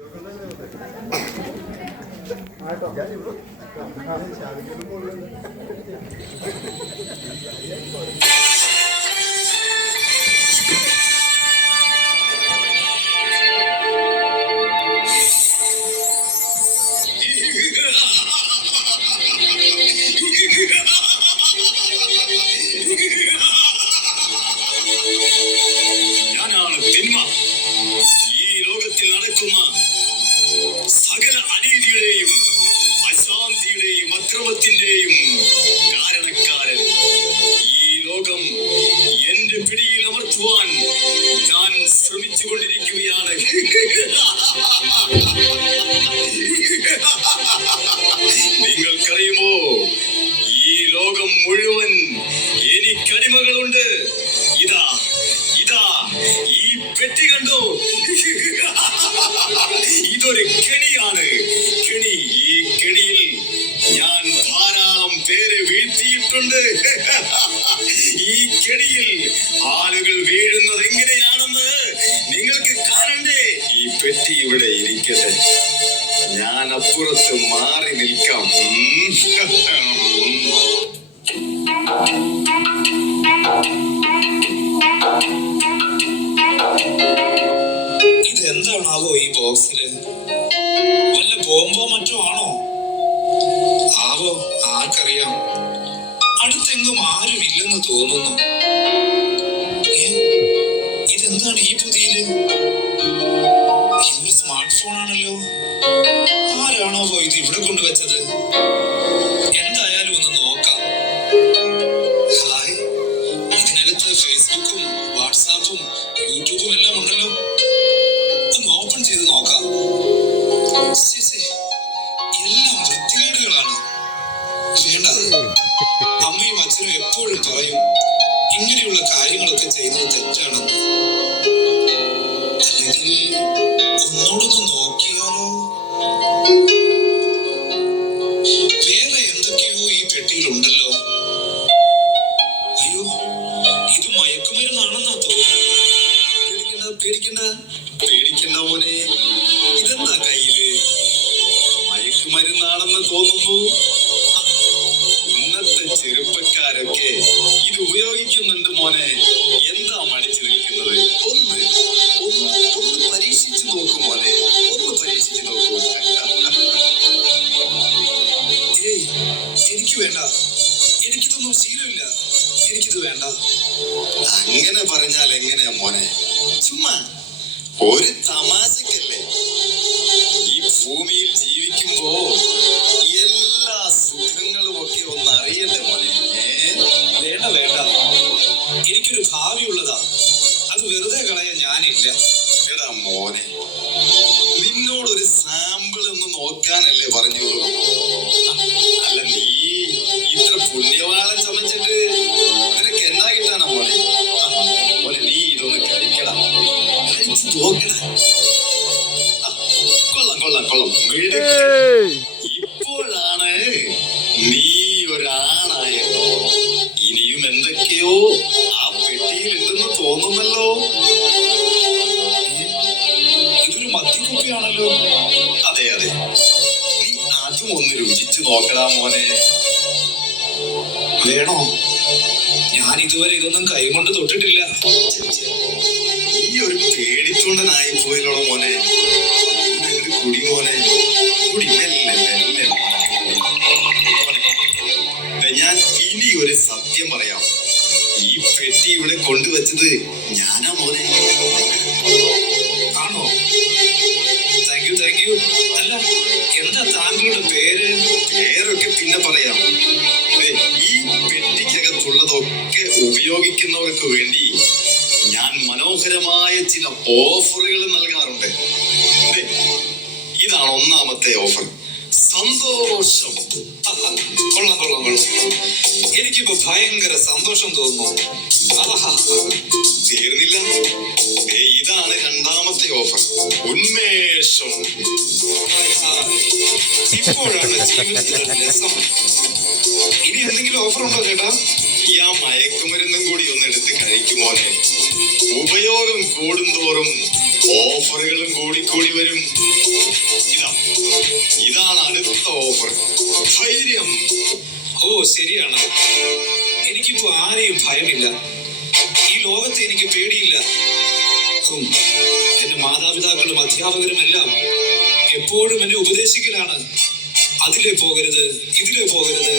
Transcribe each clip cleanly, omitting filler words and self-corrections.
ഞാനാണ് തിന്മ. ഈ ലോകത്തിൽ നടക്കുന്ന സകല അനീതിയുടെയും അശാന്തിയുടെയും അക്രമത്തിന്റെയും കാരണക്കാരൻ. ഈ ലോകം എന്റെ പിടിയിൽ അമർത്തുവാൻ ഞാൻ ശ്രമിച്ചുകൊണ്ടിരിക്കുകയാണ്. നിങ്ങൾക്കറിയുമോ, ഈ ലോകം മുഴുവൻ എനിക്കടിമകളുണ്ട്. ഇതാ ഇതാ ഈ പെട്ടി കണ്ടോ? ഇതൊരു കെണിയാണ്. കെണി. ഈ കെണിയിൽ ഞാൻ ധാരാളം പേരെ വീഴ്ത്തിയിട്ടുണ്ട്. ഈ കെണിയിൽ ആളുകൾ വീഴുന്നത് എങ്ങനെയാണെന്ന് നിങ്ങൾക്ക് കാണണ്ടേ? ഈ പെട്ടി ഇവിടെ ഇരിക്കട്ടെ, ഞാൻ അപ്പുറത്ത് മാറി നിൽക്കാം. ഇതെന്താണാവോ ഈ ബോക്സില്? വല്ല ബോംബോ മറ്റോ ആണോ ആവോ? ആർക്കറിയാം. അടുത്തെങ്കും ആരുമില്ലെന്ന് തോന്നുന്നു. ഇതെന്താണ് ഈ പുതിയില്? ഇതൊരു സ്മാർട്ട് ഫോൺ ആണല്ലോ. ആരാണാവോ ഇത് ഇവിടെ കൊണ്ടുവച്ചത്? എന്തായാലും ഒന്ന് നോക്കാം. ഹായ്, ഇതിനകത്ത് ഫേസ്ബുക്കും വാട്സാപ്പും യൂട്യൂബും എല്ലാം ഉണ്ടല്ലോ. ഒന്ന് ഓപ്പൺ ചെയ്ത് നോക്കാം. എല്ലാം വൃത്തികേടുകളാണ്. വേണ്ട. അമ്മയും അച്ഛനും എപ്പോഴും പറയും ഇങ്ങനെയുള്ള കാര്യങ്ങളൊക്കെ ചെയ്യുന്നത് തെറ്റാണെന്ന്. അല്ലെങ്കിൽ ഒന്നോടൊന്ന് നോക്കിയാലോ? വേറെ എന്തൊക്കെയോ ഈ പെട്ടിയിലുണ്ടല്ലോ. അയ്യോ, ഇത് മയക്കുമരുന്നാണെന്നാ തോന്നുന്നു. പേടിക്കണ്ട പേടിക്കണ്ട മോനെ. ഇതെന്താ കയ്യില്? മയക്കുമരുന്നാണെന്ന് തോന്നുന്നു. ഇന്നത്തെ ചെറുപ്പക്കാരൊക്കെ ഇത് ഉപയോഗിക്കുന്നുണ്ട് മോനെ. എന്താ മടിച്ചു നിൽക്കുന്നത്? ഒന്ന് പരീക്ഷിച്ചു നോക്കൂ മോനെ. ഒന്ന് പരീക്ഷിച്ചു നോക്കൂ. ഏയ്, എനിക്ക് വേണ്ട. എനിക്കിതൊന്നും ശീലമില്ല. എനിക്കിത് വേണ്ട. അങ്ങനെ പറഞ്ഞാൽ എങ്ങനെയാ മോനെ? ചുമ്മാ ഒരു തമാശക്കല്ലേ. ഈ ഭൂമിയിൽ ജീവിക്കുമ്പോ എല്ലാ സുഖങ്ങളും ഒക്കെ ഒന്ന് അറിയണ്ടേ മോനെ? വേണ്ട വേണ്ട. എനിക്കൊരു ഭാവിയുള്ളതാ. അത് വെറുതെ കളയാൻ ഞാനില്ല. എടാ മോനെ, നിന്നോടൊരു സാമ്പിൾ ഒന്ന് നോക്കാനല്ലേ പറഞ്ഞോളൂ. അല്ല, നീ ഇത്ര പുണ്യവാളം ചമച്ചിട്ട് നിനക്ക് എന്നാ കിട്ടാനാ മോനെ? മോനെ, നീ ഇതൊന്ന് കഴിക്കണം, കഴിച്ചു നോക്കണം. കൊള്ളാം കൊള്ളാം കൊള്ളാം. ഇപ്പോഴാണ് നീ ഒരാണായത്. ഇനിയും എന്തൊക്കെയോ ആ പെട്ടിയിൽ ഉണ്ടെന്ന് തോന്നുന്നല്ലോ. ഇതൊരു മദ്യക്കുപ്പിയാണല്ലോ. അതെ അതെ. നീ അതും ഒന്ന് രുചിച്ചു നോക്കടാ മോനെ. വേണോ? ഞാൻ ഇതുവരെ ഇതൊന്നും കൈകൊണ്ട് തൊട്ടിട്ടില്ല. നീ ഒരു പേടിത്തൊണ്ടനായി പോയല്ലോടോ മോനെ. കുടി മോനെ, കുടി. മെല്ലെ മെല്ലെ. ഞാൻ ഇനി ഒരു സത്യം പറയാം. ഈ പെട്ടി ഇവിടെ കൊണ്ടുവച്ചത് ഞാനാ മോനെ. ആണോ? Thank you thank you. അല്ല, എന്താ താങ്കളുടെ പേര്? പേരൊക്കെ പിന്നെ പറയാം. ഈ പെട്ടിക്കകത്തുള്ളതൊക്കെ ഉപയോഗിക്കുന്നവർക്ക് വേണ്ടി ഞാൻ മനോഹരമായ ചില ഓഫറുകൾ നൽകാറുണ്ട്. ഇതാണ് ഒന്നാമത്തെ ഓഫർ. സന്തോഷം. കൊള്ളാം കൊള്ളാം കൊള്ളാം. എനിക്കിപ്പോ ഭയങ്കര സന്തോഷം തോന്നുന്നു. തീർന്നില്ല. ഇതാണ് രണ്ടാമത്തെ ഓഫർ. ഉന്മേഷം. ഇപ്പോഴാണ് ജീവിതത്തിന്റെ രസം. ഇനി എന്തെങ്കിലും ഓഫർ ഉണ്ടോ ചേട്ടാ? ഈ ആ മയക്കുമരുന്നും കൂടി ഒന്ന് എടുത്ത് കഴിക്കുമോനെ. ഉപയോഗം കൂടുന്തോറും ഓഫറുകളും കൂടിക്കൂടി വരും. ഇതാ, ഇതാണ് അടുത്ത ഓഫർ. ധൈര്യം. ഓ ശരിയാണ്, എനിക്കിപ്പോ ആരെയും ഭയമില്ല. ഈ ലോകത്തെ എനിക്ക് പേടിയില്ല. എന്റെ മാതാപിതാക്കളും അധ്യാപകരുമെല്ലാം എപ്പോഴും എന്നെ ഉപദേശിക്കലാണ്. അതിലെ പോകരുത്, ഇതിലെ പോകരുത്,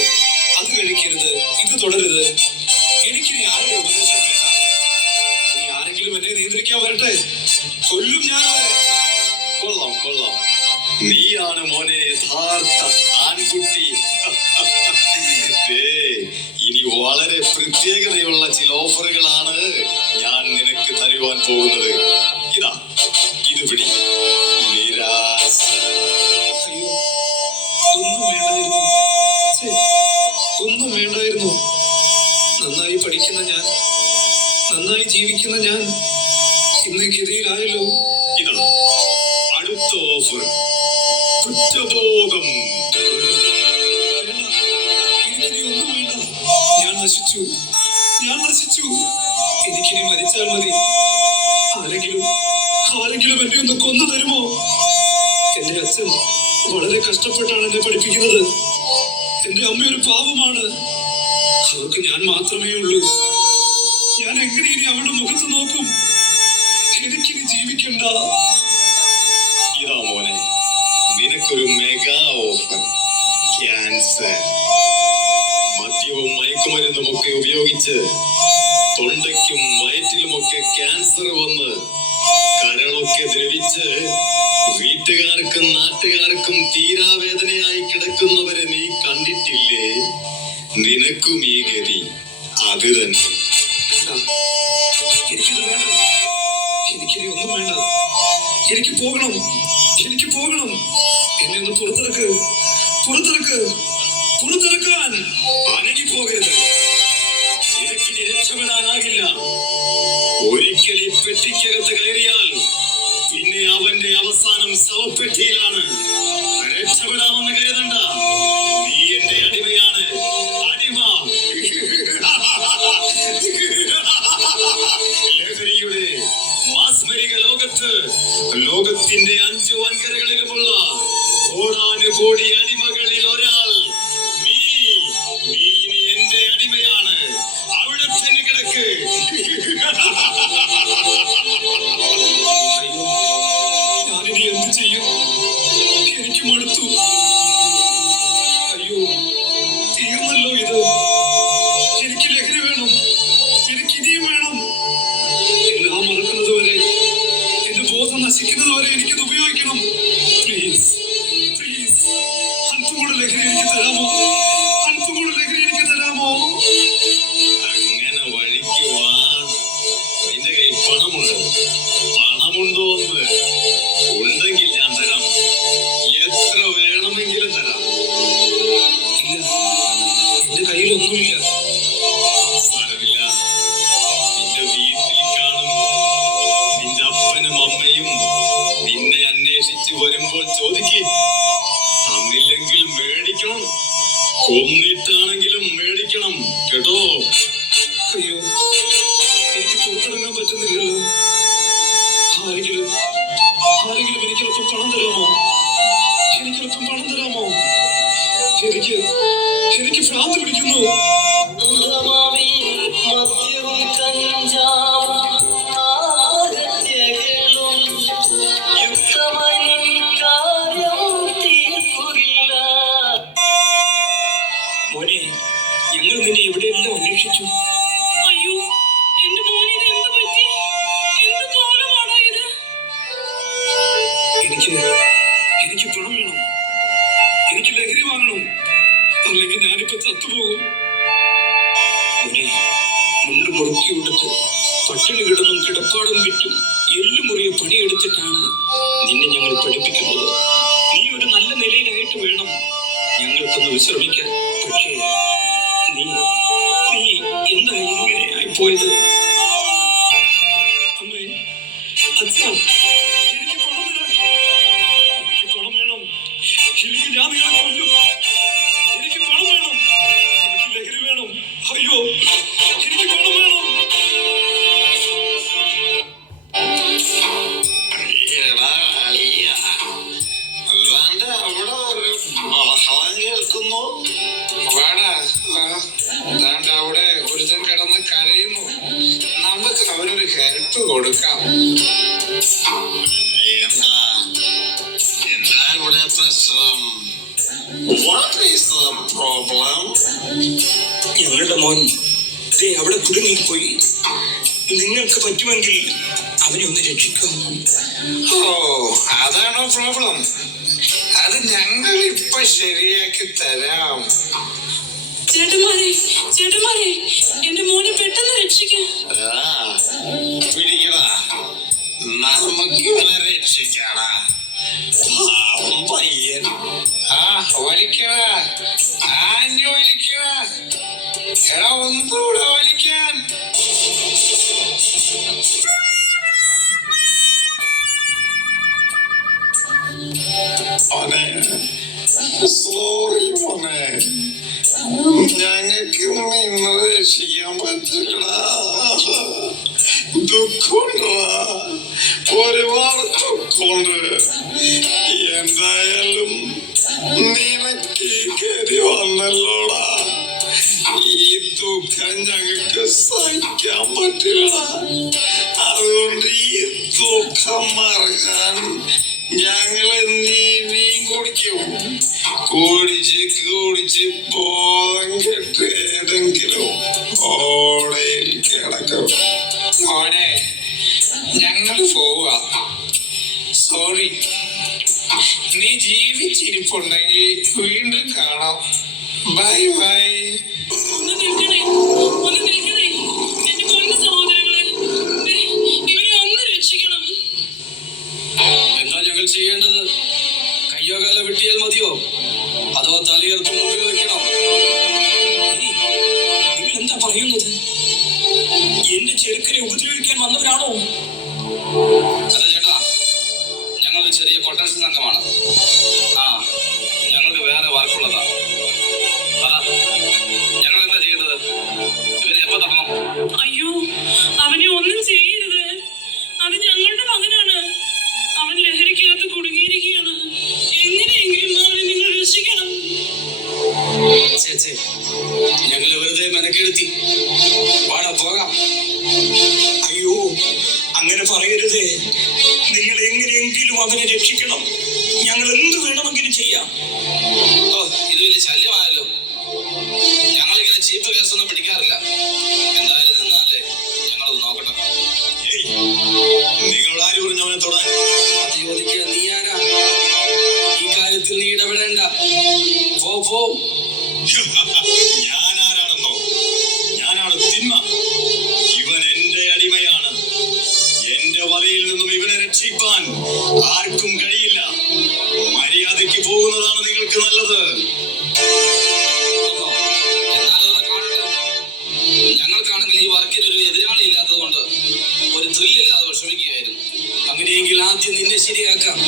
അത് കഴിക്കരുത്, ഇത് തുടരുത്. എനിക്കിനി ആരുടെ ഉപദേശം വേണ്ട. ഇനി ആരെങ്കിലും എന്നെ നിയന്ത്രിക്കാൻ വരട്ടെ, കൊല്ലും ഞാൻ അവരെ. കൊള്ളാം കൊള്ളാം, നീയാണ് മോനെ യഥാർത്ഥ ആൺകുട്ടി. ദേ, ഇനി വളരെ പ്രത്യേകതയുള്ള ചില ഓഫറുകളാണ് ഞാൻ നിനക്ക് തരുവാൻ പോകുന്നത്. ഇതാ, ഇത് പിടി. നിരാശ. അയ്യോ, ഒന്നും വേണ്ടായിരുന്നു. ഛേ, ഒന്നും വേണ്ടായിരുന്നു. നന്നായി പഠിക്കുന്ന ഞാൻ, നന്നായി ജീവിക്കുന്ന ഞാൻ ഇന്ന് ഗതിയിലായല്ലോ. ഇതാ അടുത്ത ഓഫർ. കുറ്റബോധം. വേണ്ട, എനിക്കിനി ഒന്നും വേണ്ട. ഞാൻ നശിച്ചു, ഞാൻ നശിച്ചു. എനിക്കിനി മരിച്ചാൽ മതി. ആരെങ്കിലും ആരെങ്കിലും എന്നെ ഒന്ന് കൊന്നു തരുമോ? എന്റെ അച്ഛൻ വളരെ കഷ്ടപ്പെട്ടാണ് എന്നെ പഠിപ്പിക്കുന്നത്. എന്റെ അമ്മ ഒരു പാവമാണ്. അവർക്ക് ഞാൻ മാത്രമേ ഉള്ളൂ. ഞാൻ എങ്ങനെ ഇനി അവരുടെ മുഖത്ത് നോക്കും? എനിക്കിനി ജീവിക്കണ്ട. ഇതാ മോനെ, നിനക്കൊരു മെഗാ ഓഫർ. ക്യാൻസർ. മദ്യവും മയക്കുമരുന്നും ഒക്കെ ഉപയോഗിച്ച് തൊണ്ടയ്ക്കും വയറ്റിലുമൊക്കെ ക്യാൻസർ വന്ന് കരളൊക്കെ ദ്രവിച്ച് വീട്ടുകാർക്കും നാട്ടുകാർക്കും തീരാവേദനയായി കിടക്കുന്നവരെ നീ കണ്ടിട്ടില്ലേ? നിനക്കും ഈ ഗതി അത് തന്നെ. എനിക്കിത് വേണ്ട. എനിക്കിനി ഒന്നും വേണ്ട. എനിക്ക് പോകണം, എനിക്ക് പോകണം. എന്നെ ഒന്ന് പുറത്തിറക്ക്, പുറത്തിറക്ക്, പുറത്തിറക്കാൻ. അനങ്ങി പോകരുത്. നിനക്കിനി രക്ഷപ്പെടാനാകില്ല. ഒരിക്കൽ ഈ പെട്ടിക്കകത്ത് കയറിയാൽ പിന്നെ അവന്റെ അവസാനം ശവപ്പെട്ടിയിലാണ്. രക്ഷപ്പെടാമെന്ന് കരുതണ്ട. നീ എന്റെ അടിമയാണ്, അടിമ. ലഹരിയുടെ മാസ്മരിക ലോകത്ത് ലോകത്തിന്റെ 5 വൻകരകളിലുമുള്ള കോടാനുകോടി അടിമകളിൽ ഒരാൾ നീ. നീ ഇനി എന്റെ അടിമയാണ്. അവിടെ തന്നെ കിടക്ക്. അയ്യോ, ഞാനിനി എന്ത് ചെയ്യും? എനിക്ക് മടുത്തു. അയ്യോ, തീർന്നല്ലോ ഇത്. എനിക്ക് ലഹരി വേണം, എനിക്ക് ഇനിയും വേണം. എല്ലാം മറക്കുന്നത് വരെ, എന്റെ ബോധം നശിക്കുന്നത് വരെ എനിക്കത് ഉപയോഗിക്കണം. പ്ലീസ്, പ്ലീസ്, അല്പം കൂടെ ലഹരി എനിക്ക് തരാമോ? അല്പം കൂടെ ലഹരി എനിക്ക് തരാമോ? അങ്ങനെ വഴിക്ക് വാ. നിന്റെ കയ്യിൽ പണമുണ്ടോ? പണമുണ്ടോ എന്ന് ഉണ്ടെങ്കിൽ ഞാൻ തരാം. എത്ര വേണമെങ്കിലും തരാം. ഇല്ല, എന്റെ കയ്യിലൊന്നുമില്ല. സാരമില്ല, നിന്റെ വീട്ടിൽ കാണും. നിന്റെ അപ്പനും അമ്മയും നിന്നെ അന്വേഷിച്ച് വരുമ്പോൾ ചോദിക്ക്. തന്നില്ലെങ്കിൽ മേടിക്കണം. കൊന്നിട്ടാണെങ്കിലും മേടിക്കണം കേട്ടോ. അയ്യോ, എനിക്ക് പുറത്തിറങ്ങാൻ പറ്റുന്നില്ലല്ലോ. ആരെങ്കിലും ആരെങ്കിലും എനിക്കൊപ്പം പണം തരാമോ? എനിക്കൊപ്പം പണം തരാമോ? എനിക്ക് ഭ്രാന്ത് പിടിക്കുന്നു. മോനെ, ഞങ്ങൾ നിന്നെ എവിടെയെല്ലാം അന്വേഷിച്ചു. അയ്യോ, എന്റെ മോനെ ഇത് എന്ത് പറ്റി? എന്ത് കോലമാണോ ഇത്? എനിക്ക് പണം വേണം. എനിക്ക് ലഹരി വാങ്ങണം. അല്ലെങ്കിൽ ഞാനിപ്പോ ചത്തുപോകും. മോനെ, മുണ്ട് മുറുക്കി കൊടുത്ത് പട്ടിണി കിടന്നും കിടപ്പാടും വിറ്റും എല്ലുമുറിയ പണിയെടുത്തിട്ടാണ് നിന്നെ ഞങ്ങൾ പഠിപ്പിക്കുന്നത്. നീ ഒരു നല്ല നിലയിലായിട്ട് വേണം ഞങ്ങൾക്കൊന്ന് വിശ്രമിക്കാൻ. പക്ഷേ നീ നീ എന്താ ഇങ്ങനെ ആയിപ്പോയത്? അമ്മേ, അച്ഛാ, എനിക്ക് പണം തരാം. എനിക്ക് പണം വേണം. എനിക്ക് ഞാൻ നിങ്ങളെ കൊല്ലും. എനിക്ക് പണം വേണം. എനിക്ക് ലഹരി വേണം. അയ്യോ, എനിക്ക് പണം വേണം. തോന്നുന്നു. വാടാ, വാ. ദാണ്ട അവിടെ ഒരുത്തൻ കിടന്ന് കരയുന്നു. നമുക്ക് അവനൊരു ഹെൽപ്പ് കൊടുക്കാം. എന്താ എന്താ ഇവിടെ പ്രശ്നം? What is the problem? ഞങ്ങളുടെ മോൻ ദേ അവിടെ കുടുങ്ങിപ്പോയി. നിങ്ങൾക്ക് പറ്റുമെങ്കിൽ അവനെ ഒന്ന് രക്ഷിക്കാം. ഓ, അതാണോ പ്രോബ്ലം? അത് ഞങ്ങൾ ഇപ്പൊ ശരിയാക്കി തരാം. ചേട്ടന്മാരെ ചേട്ടന്മാരെ എന്റെ മോനെ പെട്ടെന്ന് രക്ഷിക്കാൻ. പിടിക്കടാ, നമുക്ക് ഇവനെ രക്ഷിക്കാടാ. പാവം പയ്യൻ. ആ വലിക്കുക, ആഞ്ഞു വലിക്കുക. എടാ ഒന്നുകൂടെ വലിക്കാൻ. മോനെ, സോറി മോനെ, ഞങ്ങൾക്ക് നിന്നെ രക്ഷിക്കാൻ പറ്റില്ല. ദുഃഖമുണ്ടാ, ഒരുപാട് ദുഃഖമുണ്ട്. എന്തായാലും നിനക്ക് കയറി വന്നല്ലോടാ. ഈ ദുഃഖം ഞങ്ങൾക്ക് സഹിക്കാൻ പറ്റില്ല. അതുകൊണ്ട് ഈ ദുഃഖം മറക്കാൻ ഞങ്ങള് നീ കുടിക്കും. കുടിച്ച് ബോധം കെട്ട് ഏതെങ്കിലും ഓടയിൽ കിടക്കും. മോനെ, ഞങ്ങൾ പോവാ. സോറി. നീ ജീവിച്ചിരിപ്പുണ്ടെങ്കിൽ വീണ്ടും കാണാം. Bye bye. ഒന്ന് നിൽക്കണേ, ഒന്ന് നിൽക്കണേ എന്റെ പൊന്നു സഹോദരങ്ങളെ. ദേ, ഇവരെ ഒന്ന് രക്ഷിക്കണം. എന്താ ഞങ്ങൾ ചെയ്യേണ്ടത്? കയ്യോ കാലോ വെട്ടിയാൽ മതിയോ, അതോ തലയെടുത്ത് മുമ്പിൽ വെക്കണം? നിങ്ങൾ എന്താ പറയുന്നത്? എന്റെ ചെറുക്കനെ ഉപദ്രവിക്കാൻ വന്നവരാണോ? അല്ല ചേട്ടാ, ഞങ്ങളൊരു ചെറിയ കൊട്ടേഷൻ സംഘമാണ്. ആ, ഞങ്ങൾക്ക് വേറെ വർക്കുള്ളതാ. ഞങ്ങൾ എന്താ ചെയ്യുന്നത്? ഇവരെ എപ്പോ തരണം? അയ്യോ, അവനെ ഒന്നും ചെയ്യരുത്. അത് ഞങ്ങളുടെ മകനാണ്. അവൻ ലഹരിക്കകത്ത് കുടുങ്ങിയിരിക്കുകയാണ്. എങ്ങനെയെങ്കിലും അവനെ നിങ്ങൾ രക്ഷിക്കണം. ചേച്ചേ, ഞങ്ങൾ വെറുതെ മെനക്കെടുത്തി. വാടാ പോകാം. അയ്യോ, അങ്ങനെ പറയരുതേ. നിങ്ങൾ എങ്ങനെയെങ്കിലും അവനെ രക്ഷിക്കണം. ഞങ്ങൾ എന്ത് വേണമെങ്കിലും ചെയ്യാം. ഓ, ഇത് വലിയ ശല്യമായല്ലോ. ഞങ്ങളിങ്ങനെ ചീപ്പ് കേസൊന്നും പിടിക്കാറില്ല. എന്തായാലും നിന്നല്ലേ, ഞങ്ങളത് നോക്കട്ടെ. നിങ്ങളോട് ആര് പറഞ്ഞു അവനെ തൊടാൻ? അത് ചോദിക്കുക നീ ആരാ? ഈ കാര്യത്തിൽ നീ ഇടപെടേണ്ട. പോ. ഞാനാരാണെന്നോ? ഞാനാണ് തിന്മ. ഇവൻ എന്റെ അടിമയാണ്. എന്റെ വലയിൽ നിന്നും ഇവനെ രക്ഷിക്കാൻ ആർക്കും കഴിയില്ല. മര്യാദയ്ക്ക് പോകുന്നതാണ് നിങ്ങൾക്ക് നല്ലത്. എന്നാലത് കാണട്ടെ. ഞങ്ങൾക്കാണെങ്കിൽ ഈ വർക്കിൽ ഒരു എതിരാളി ഇല്ലാത്തത് കൊണ്ട് ഒരു ത്രില്ലില്ലാതെ വിഷമിക്കുകയായിരുന്നു. അങ്ങനെയെങ്കിൽ ആദ്യം നിന്നെ ശരിയാക്കാം,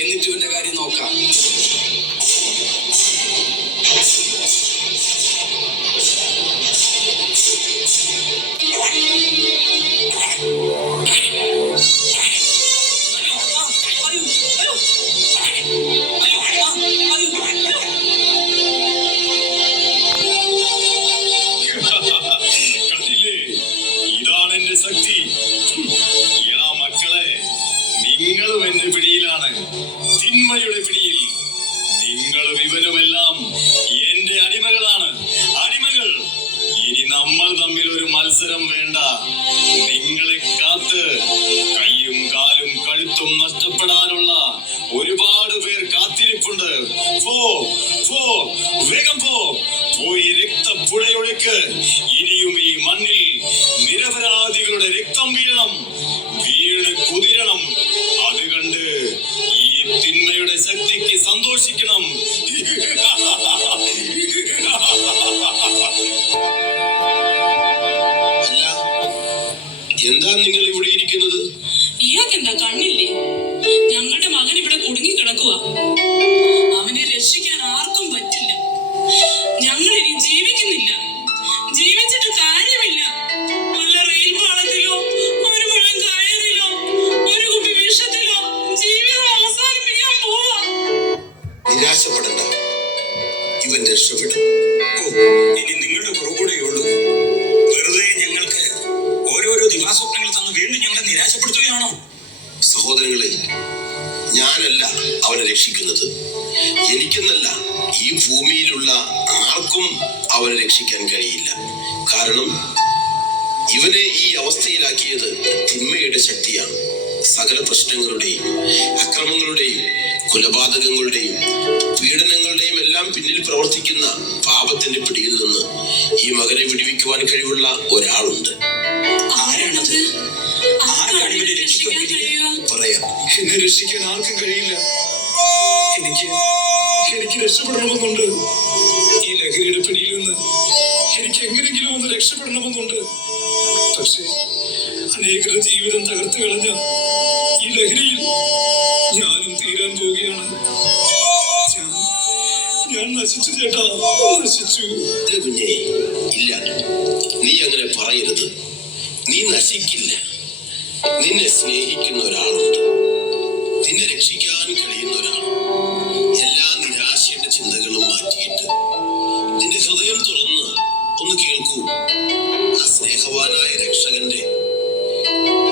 എന്നിട്ട് ഇവന്റെ കാര്യം നോക്കാം. കണ്ടില്ലേ, ഇതാണ് എന്റെ ശക്തി. എടാ മക്കളെ, നിങ്ങളും എന്റെ പിടിയിലാണ്, തിന്മയുടെ പിടിയിൽ. നിങ്ങളും ഇവനുമെല്ലാം എന്റെ അടിമകളാണ്. അടിമകൾ. ഇനി നമ്മൾ തമ്മിൽ ഒരു മത്സരം വേണ്ട. നിങ്ങളെ കാത്ത് കയ്യും കാലും കഴുത്തും നഷ്ടപ്പെടാനുള്ള ഒരുപാട് പേർ കാത്തിരിപ്പുണ്ട്. വേഗം പോയി രക്തപ്പുഴയൊഴുക്ക്. ഇനിയും ഈ മണ്ണിൽ നിരപരാധികളുടെ രക്തം വീണ് കുതിരണം. അത് കണ്ട് ഈ തിന്മയുടെ ശക്തിക്ക് സന്തോഷിക്കണം. അല്ല, എന്താ നിങ്ങൾ ഇവിടെ ഇരിക്കുന്നത്? ഇയാൾക്കെന്താ കണ്ണില്ലേ? ഞങ്ങളുടെ മകൻ ഇവിടെ കുടുങ്ങി കിടക്കുക. അവനെ രക്ഷിക്കാൻ ആർക്കും പറ്റില്ല. ഞങ്ങൾ ഇനി ജീവിക്കുന്നില്ല. ജീവിച്ചിട്ട് കാര്യമില്ല. വല്ല റെയിൽ പാളത്തിലോ ഒരു മുഴം കയറിലോ ഒരു കുപ്പി വിഷത്തിലോ ജീവിതം അവസാനിപ്പിക്കാൻ പോവാ. നിരാശപ്പെടണ്ട. ഇവൻ രക്ഷപ്പെടും. ഓ, ഇനി നിങ്ങളുടെ പുറകൂടെയേ ഉള്ളൂ. വെറുതെ ഞങ്ങൾക്ക് ഓരോരോ ദിവാസ്വപ്നങ്ങൾ തന്ന് വീണ്ടും ഞങ്ങളെ നിരാശപ്പെടുത്തുകയാണോ? സഹോദരങ്ങളെ, ഞാനല്ല അവനെ രക്ഷിക്കുന്നത്. എനിക്കെന്നല്ല, ഈ ഭൂമിയിലുള്ള ആർക്കും അവനെ രക്ഷിക്കാൻ കഴിയില്ല. കാരണം ഇവനെ ഈ അവസ്ഥയിലാക്കിയത് തിന്മയുടെ ശക്തിയാണ്. സകല പ്രശ്നങ്ങളുടെയും അക്രമങ്ങളുടെയും കൊലപാതകങ്ങളുടെയും പീഡനങ്ങളുടെയും എല്ലാം പിന്നിൽ പ്രവർത്തിക്കുന്ന പാപത്തിന്റെ പിടിയിൽ നിന്ന് ഈ മകനെ വിടുവിക്കുവാൻ കഴിവുള്ള ഒരാളുണ്ട്. ആരാണത്? ആർക്കാണ് ഇവനെ രക്ഷിക്കാൻ കഴിയുക? പറയാം. എന്നെ രക്ഷിക്കാൻ ആർക്കും കഴിയില്ല. എനിക്ക് രക്ഷപ്പെടണമെന്നുണ്ട്. ഈ ലഹരിയുടെ പിടിയിൽ നിന്ന് എനിക്ക് എങ്ങനെങ്കിലും ഒന്ന് രക്ഷപ്പെടണമെന്നുണ്ട്. പക്ഷേ അനേകരുടെ ജീവിതം തകർത്ത് കളഞ്ഞ ഈ ലഹരിയിൽ ഞാനും തീരാൻ പോവുകയാണ്. ഞാൻ നശിച്ചു ചേട്ടാ, നശിച്ചു. കുഞ്ഞേ, ഇല്ല, നീ അങ്ങനെ പറയരുത്. നീ നശിക്കില്ല. നിന്നെ സ്നേഹിക്കുന്ന ഒരാളുണ്ട്. നിന്നെ രക്ഷിക്കാൻ കഴിയുന്ന ഒരാൾ. എല്ലാ നിരാശയുടെ ചിന്തകളും മാറ്റിയിട്ട് നിന്റെ ഹൃദയം തുറന്ന് ഒന്ന് കേൾക്കൂ. ആ സ്നേഹവാനായ രക്ഷകന്റെ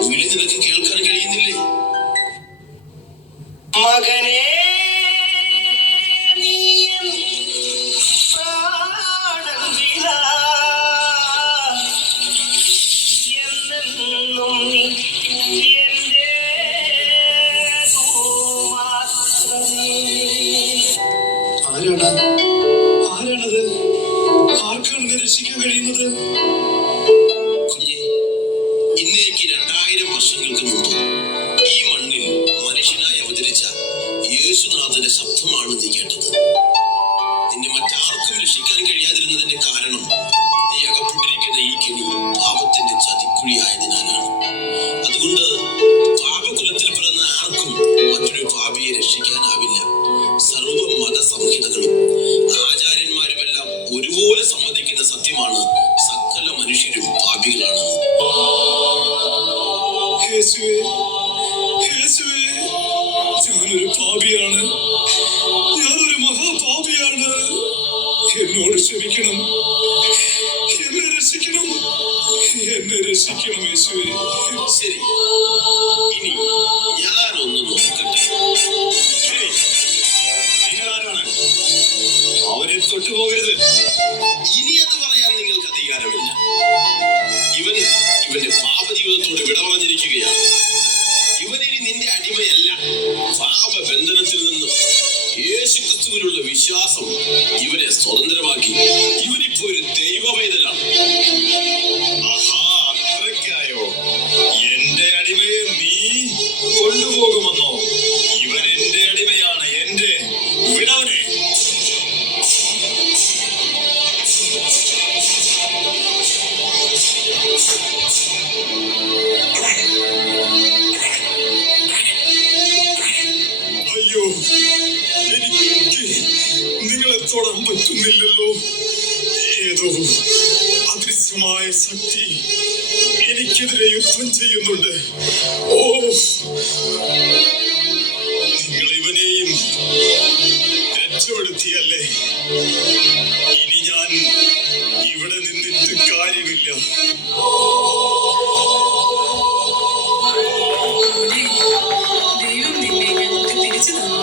വിളി നിനക്ക് കേൾക്കാൻ കഴിയുന്നില്ലേ? മകനെ, ആരാണത്? ആർക്കാണ് എന്നെ രക്ഷിക്കാൻ കഴിയുന്നത്? കുഞ്ഞെ, ഇന്നേക്ക് 2000 വർഷങ്ങൾക്ക് മുമ്പ് ഈ മണ്ണിൽ മനുഷ്യനായി അവതരിച്ച യേശുനാഥന്റെ ശബ്ദമാണ് നീ കേട്ടത്. നിന്നെ മറ്റാർക്കും രക്ഷിക്കാൻ കഴിയാതിരുന്നതിന്റെ കാരണം നീ അകപ്പെട്ടിരിക്കുന്ന ഈ കെണി പാപത്തിന്റെ ചതിക്കുഴിയായതിനാലാണ്. അതുകൊണ്ട് പാപകുലത്തിൽ പിറന്ന ആർക്കും മറ്റൊരു പാപിയെ രക്ഷിക്കാനാവില്ല. സർവ മതസംഹിതകളും ആചാര്യന്മാരുമെല്ലാം ഒരുപോലെ സമ്മതിക്കുന്ന സത്യമാണ്, സകല മനുഷ്യരും പാപികളാണെന്ന്. യേശുവേ, ഞാനൊരു പാപിയാണ്. ഞാനൊരു മഹാപാപിയാണ്. എന്നോട് ക്ഷമിക്കണം. എന്നെ രക്ഷിക്കണം. യേശുവേ. ശരി, ഇനി ഞാനൊന്ന് നോക്കട്ടെ. നിങ്ങളാരാണ്? അവരെ തൊട്ടുപോകരുത്. ഇനി അത് പറയാൻ നിങ്ങൾക്ക് അധികാരമില്ല. ഇവന്റെ പാപജീവിതത്തോട് വിട പറഞ്ഞിരിക്കുകയാണ്. ഇവനിനി നിന്റെ അടിമയല്ല. പാപബന്ധനത്തിൽ നിന്നും യേശുക്രിസ്തുവിലുള്ള വിശ്വാസം ഇവനെ സ്വതന്ത്രമാക്കി. ഇവനിപ്പോ ഒരു ദൈവ പൈതലാണ്. ആഹാ, അത്രയ്ക്കായോ? എന്റെ അടിമയെ നീ കൊണ്ടുപോകുമെന്നോ? ഇവൻ എന്റെ അടിമയാണ്. എന്റെ വിടവനെ. അയ്യോ, എനിക്ക് നിങ്ങളെ തൊടാൻ പറ്റുന്നില്ലല്ലോ. ഏതോ അദൃശ്യമായ ശക്തി എനിക്കെതിരെ യുദ്ധം ചെയ്യുന്നുണ്ട്. ഓ, നിങ്ങൾ ഇവനെയും രക്ഷപ്പെടുത്തിയല്ലേ? ഇനി ഞാൻ ഇവിടെ നിന്നിട്ട് കാര്യമില്ല. ദൈവം നിന്നെ ഞങ്ങൾക്ക് തിരിച്ചു തന്നു.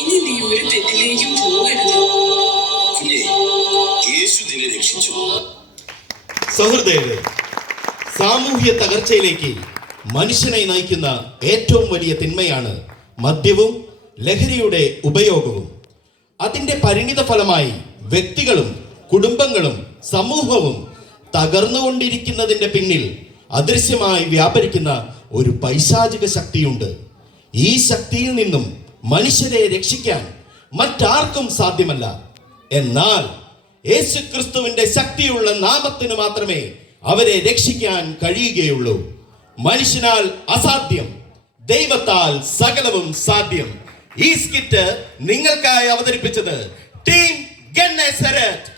ഇനി നീ ഒരു തെറ്റിലേക്കും പോകരുത്. കുഞ്ഞെ, യേശു നിന്നെ രക്ഷിച്ചു. സഹൃദയരെ, സാമൂഹ്യ തകർച്ചയിലേക്ക് മനുഷ്യനെ നയിക്കുന്ന ഏറ്റവും വലിയ തിന്മയാണ് മദ്യവും ലഹരിയുടെ ഉപയോഗവും. അതിൻ്റെ പരിണിത ഫലമായി വ്യക്തികളും കുടുംബങ്ങളും സമൂഹവും തകർന്നുകൊണ്ടിരിക്കുന്നതിൻ്റെ പിന്നിൽ അദൃശ്യമായി വ്യാപരിക്കുന്ന ഒരു പൈശാചിക ശക്തിയുണ്ട്. ഈ ശക്തിയിൽ നിന്നും മനുഷ്യരെ രക്ഷിക്കാൻ മറ്റാർക്കും സാധ്യമല്ല. എന്നാൽ യേശുക്രിസ്തുവിന്റെ ശക്തിയുള്ള നാമത്തിന് മാത്രമേ അവരെ രക്ഷിക്കാൻ കഴിയുകയുള്ളൂ. മനുഷ്യനാൽ അസാധ്യം, ദൈവത്താൽ സകലവും സാധ്യം. ഈ സ്കിറ്റ് നിങ്ങൾക്കായി അവതരിപ്പിച്ചത് ടീം ഗന്നേസരത്ത്.